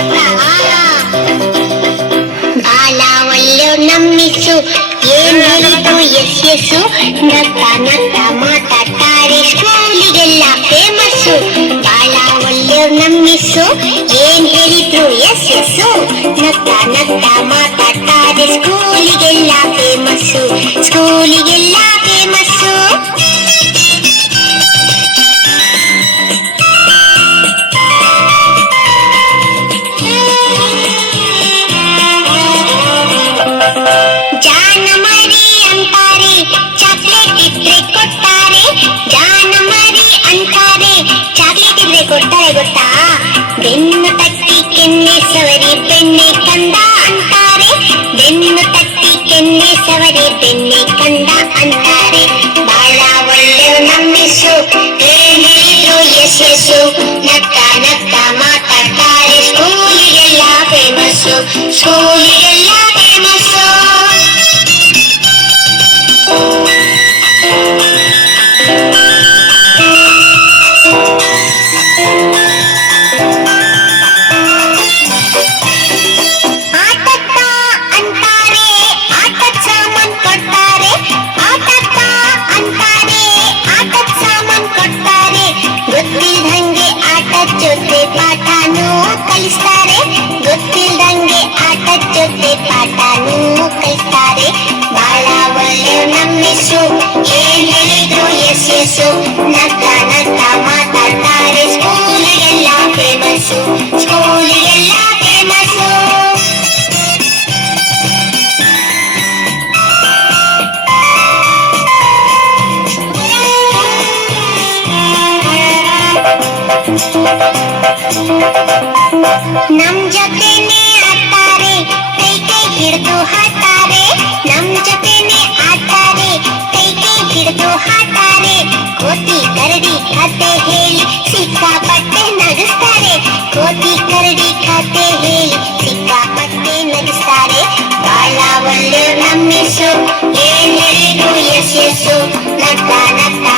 ಗೊತ್ತಾ? ಬಾಲ ಒಳ್ಳೆಯವ್ರು ನಮ್ಮಿಸು, ಏನ್ ಹೇಳಿದ್ರು ಎಸ್ ಎಸ್ಸು. ನಗ್ತಾ ನಗ್ತಾ ಮಾತಾಡ್ತಾರೆ, ಸ್ಕೂಲಿಗೆಲ್ಲ ಫೇಮಸ್ಸು. ಬಾಳ ಒಳ್ಳೆಯವ್ರು ನಮ್ಮಿಸು, ಏನ್ ಹೇಳಿದ್ರು ಎಸ್ ಎಸ್ಸು. ನಗ್ತಾ ನಗ್ತಾ ಮಾತಾಡ್ತಾರೆ, ಸ್ಕೂಲಿಗೆಲ್ಲ ಫೇಮಸ್ಸು, ಸ್ಕೂಲಿಗೆಲ್ಲ ಫೇಮಸ್ಸು. ಜಾನ ಮರಿ ಅಂತಾರೆ, ಚಾಕ್ಲೇಟ್ ಇದ್ರೆ ಕೊಡ್ತಾರೆ. ಜಾನ ಮರಿ ಅಂತಾರೆ, ಚಾಕ್ಲೇಟ್ ಇದ್ರೆ ಕೊಡ್ತಾರೆ ಗೊತ್ತಾ? ಬೆನ್ನು ತಟ್ಟಿ ಕೆನ್ನೆ ಸವರಿ ಬೆಣ್ಣೆ ಕಂದ ಅಂತಾರೆ. ಬೆನ್ನು ತಟ್ಟಿ ಕೆನ್ನೆ ಸವರಿ ಬೆಣ್ಣೆ ಕಂದ ಅಂತಾರೆ. ಬಾಳ ಒಳ್ಳೆಯವ್ರು ನಮ್ಮಿಸು, ಏನ್ ಹೇಳಿದ್ರು ಎಸ್ ಎಸ್ಸು. ನಗ್ತಾ ನಗ್ತಾ ಮಾತಾಡ್ತಾರೆ, ಸ್ಕೂಲಿಗೆಲ್ಲ ಫೇಮಸ್ಸು, ಸ್ಕೂಲಿಗೆಲ್ಲ ಫೇಮಸ್ಸು. ಆಟಕ್ಕ ಅಂತಾರೆ, ಆಟದ ಸಾಮಾನ್ ಕೊಡ್ತಾರೆ. ಆಟಕ್ಕ ಅಂತಾರೆ, ಆಟದ ಸಾಮಾನ್ ಕೊಡ್ತಾರೆ. ಗೊತ್ತಿಲ್ದಂಗೆ ಆಟದ ಜೊತೆ ಪಾಠನೂ ಕಲಿಸ್ತಾರೆ. ಗೊತ್ತಿಲ್ದಂಗೆ ಆಟದ ಜೊತೆ ಪಾಠನೂ ಕಲಿಸ್ತಾರೆ. ಬಾಳ ಒಳ್ಳೆಯವ್ರು ನಮ್ಮಿಸು, ಏನ್ ಹೇಳಿದ್ರು ಎಸ್ ಎಸ್ಸು. ನಗ್ತಾ ನಗ್ತಾ ಮಾತಾಡ್ತಾರೆ, ಸ್ಕೂಲಿಗೆಲ್ಲ ಫೇಮಸ್ಸು, ಸ್ಕೂಲಿಗೆಲ್ಲ ಫೇಮಸ್ಸು. ನಮ್ ಜೊತೆನೆ ಆಡ್ತಾರೆ, ಕೈ ಕೈ ಹಿಡಿದು ಹಾಡ್ತಾರೆ. ನಮ್ ಜೊತೆನೆ ಆಡ್ತಾರೆ, ಕೈ ಕೈ ಹಿಡಿದು ಹಾಡ್ತಾರೆ. ಕೋತಿ ಕರಡಿ ಕತೆ ಹೇಳಿ ಸಿಕ್ಕಾಪಟ್ಟೆ ನಗಿಸ್ತಾರೆ. ಕೋತಿ ಕರಡಿ ಕತೆ ಹೇಳಿ ಸಿಕ್ಕಾಪಟ್ಟೆ ನಗಿಸ್ತಾರೆ. ಬಾಳ ಒಳ್ಳೆಯವ್ರು ನಮ್ಮಿಸು, ಏನ್ ಹೇಳಿದ್ರು ಎಸ್ ಎಸ್ಸು. ನಗ್ತಾ ನಗ್ತಾ